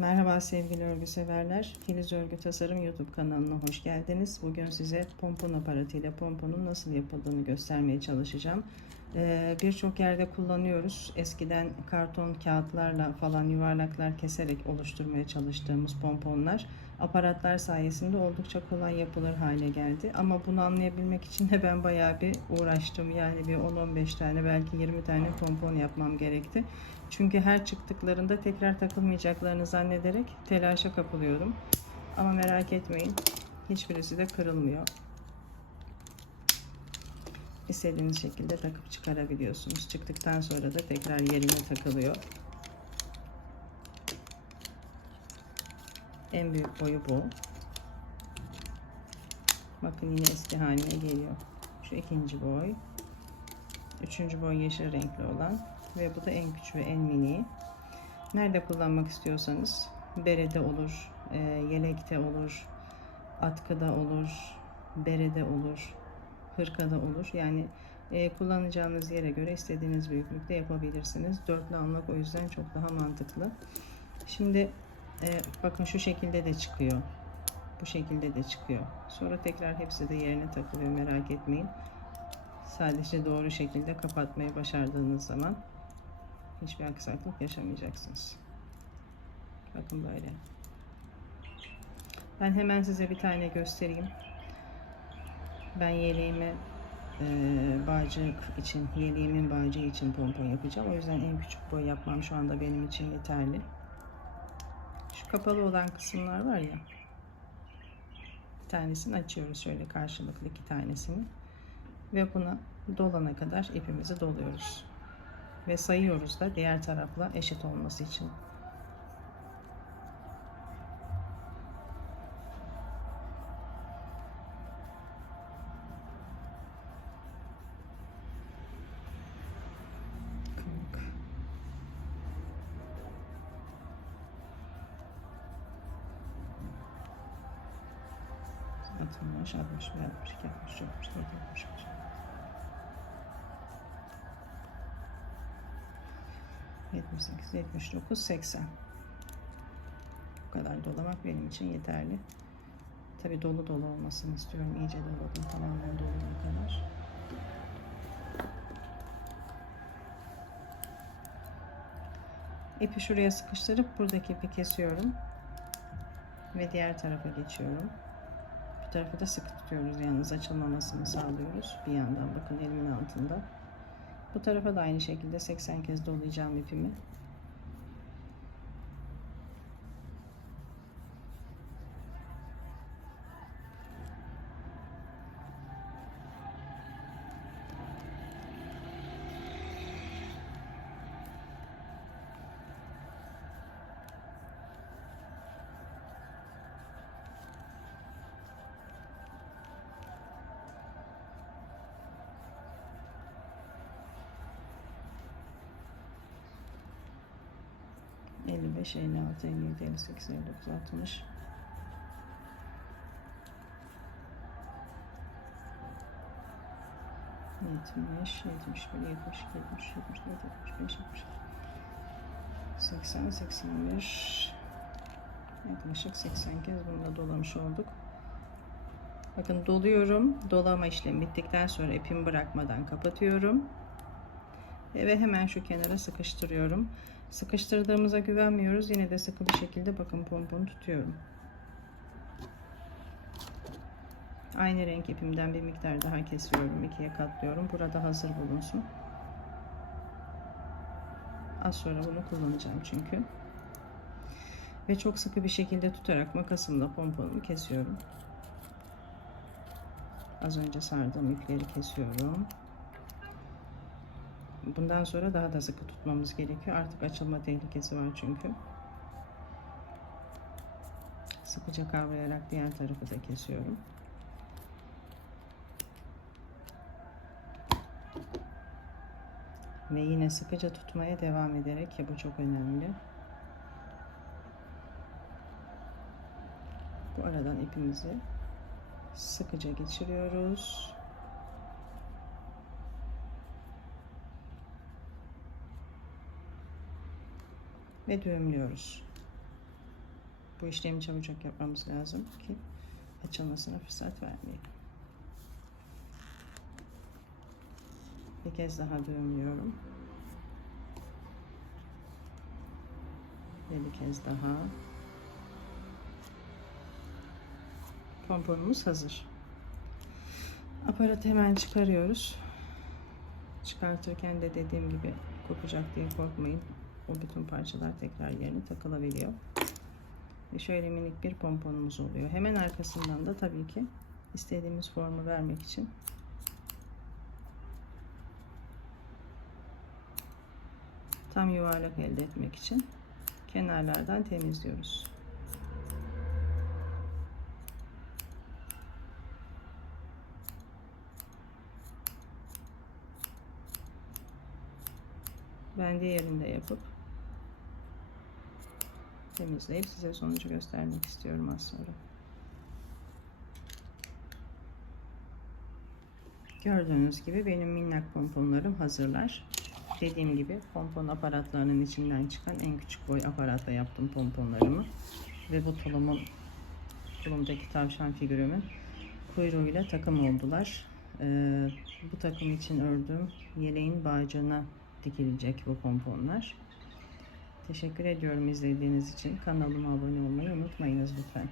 Merhaba sevgili örgü severler. Filiz Örgü Tasarım YouTube kanalına hoş geldiniz. Bugün size pompon aparatıyla pomponun nasıl yapıldığını göstermeye çalışacağım. Ee, Birçok yerde kullanıyoruz. Eskiden karton kağıtlarla falan yuvarlaklar keserek oluşturmaya çalıştığımız pomponlar aparatlar sayesinde oldukça kolay yapılır hale geldi. Ama bunu anlayabilmek için de ben bayağı bir uğraştım. Yani bir 10-15 tane belki 20 tane pompon yapmam gerekti. Çünkü her çıktıklarında tekrar takılmayacaklarını zannederek telaşa kapılıyorum. Ama merak etmeyin. Hiçbirisi de kırılmıyor. İstediğiniz şekilde takıp çıkarabiliyorsunuz. Çıktıktan sonra da tekrar yerine takılıyor. En büyük boyu bu. Bakın yine eski haline geliyor. Şu ikinci boy. Üçüncü boy yeşil renkli olan. Ve bu da en küçük ve en mini. Nerede kullanmak istiyorsanız berede olur, e, yelekte olur, atkıda olur, berede olur, hırkada olur. Yani e, kullanacağınız yere göre istediğiniz büyüklükte yapabilirsiniz. Dörtlü almak o yüzden çok daha mantıklı. Şimdi e, bakın şu şekilde de çıkıyor. Bu şekilde de çıkıyor. Sonra tekrar hepsi de yerine takılıyor merak etmeyin. Sadece doğru şekilde kapatmayı başardığınız zaman hiçbir aksaklık yaşamayacaksınız. Bakın böyle. Ben hemen size bir tane göstereyim. Ben yeleğimi e, bağcık için, yeleğimin bağcığı için pompon yapacağım. O yüzden en küçük boy yapmam şu anda benim için yeterli. Şu kapalı olan kısımlar var ya. Bir tanesini açıyoruz şöyle karşılıklı iki tanesini. Ve buna dolana kadar ipimizi doluyoruz. Ve sayıyoruz da diğer tarafla eşit olması için. Kırk. Altmış, altmış, bir, altmış iki, altmış üç, altmış dört, altmış beş. Yetmiş sekiz, yetmiş dokuz, seksen. Bu kadar dolamak benim için yeterli. Tabi dolu dolu olmasını istiyorum. İyice doladım. Tamamen dolana kadar. İpi şuraya sıkıştırıp buradaki ipi kesiyorum. Ve diğer tarafa geçiyorum. Bu tarafı da sıkı tutuyoruz. Yalnız açılmamasını sağlıyoruz. Bir yandan bakın elimin altında. Bu tarafa da aynı şekilde 80 kez dolayacağım ipimi. Elli beş, elli altı, elli yedi, elli sekiz, elli dokuz, altmış. Yetmiş, yetmiş bir, yetmiş, yetmiş, yetmiş dört, yetmiş beş, yetmiş seksen, seksen bir, yaklaşık seksen kez bunu da dolamış olduk. Bakın doluyorum. Dolama işlemi bittikten sonra ipimi bırakmadan kapatıyorum. Ve hemen şu kenara sıkıştırıyorum. Sıkıştırdığımıza güvenmiyoruz. Yine de sıkı bir şekilde bakın pomponu tutuyorum. Aynı renk ipimden bir miktar daha kesiyorum. ikiye katlıyorum. Burada hazır bulunsun. Az sonra bunu kullanacağım çünkü. Ve çok sıkı bir şekilde tutarak makasımla pomponumu kesiyorum. Az önce sardığım ipleri kesiyorum. Bundan sonra daha da sıkı tutmamız gerekiyor. Artık açılma tehlikesi var çünkü. Sıkıca kavrayarak diğer tarafı da kesiyorum. Ve yine sıkıca tutmaya devam ederek ya bu çok önemli. Bu aradan ipimizi sıkıca geçiriyoruz. Ve düğümlüyoruz. Bu işlemi çabucak yapmamız lazım ki açılmasına fırsat vermeyelim. Bir kez daha düğümlüyorum. Ve bir kez daha. Pomponumuz hazır. Aparatı hemen çıkarıyoruz. Çıkartırken de dediğim gibi kopacak diye korkmayın. O bütün parçalar tekrar yerine takılabiliyor. Ve şöyle minik bir pomponumuz oluyor. Hemen arkasından da tabii ki istediğimiz formu vermek için tam yuvarlak elde etmek için kenarlardan temizliyoruz. Ben diğerini de yapıp temizleyip size sonucu göstermek istiyorum az sonra. Gördüğünüz gibi benim minnak pomponlarım hazırlar. Dediğim gibi pompon aparatlarının içinden çıkan en küçük boy aparatla yaptım pomponlarımı. Ve bu tulumun tulumdaki tavşan figürümün kuyruğuyla takım oldular. Ee, bu takım için ördüğüm yeleğin bağcığına dikilecek bu pomponlar. Teşekkür ediyorum izlediğiniz için. Kanalıma abone olmayı unutmayınız lütfen.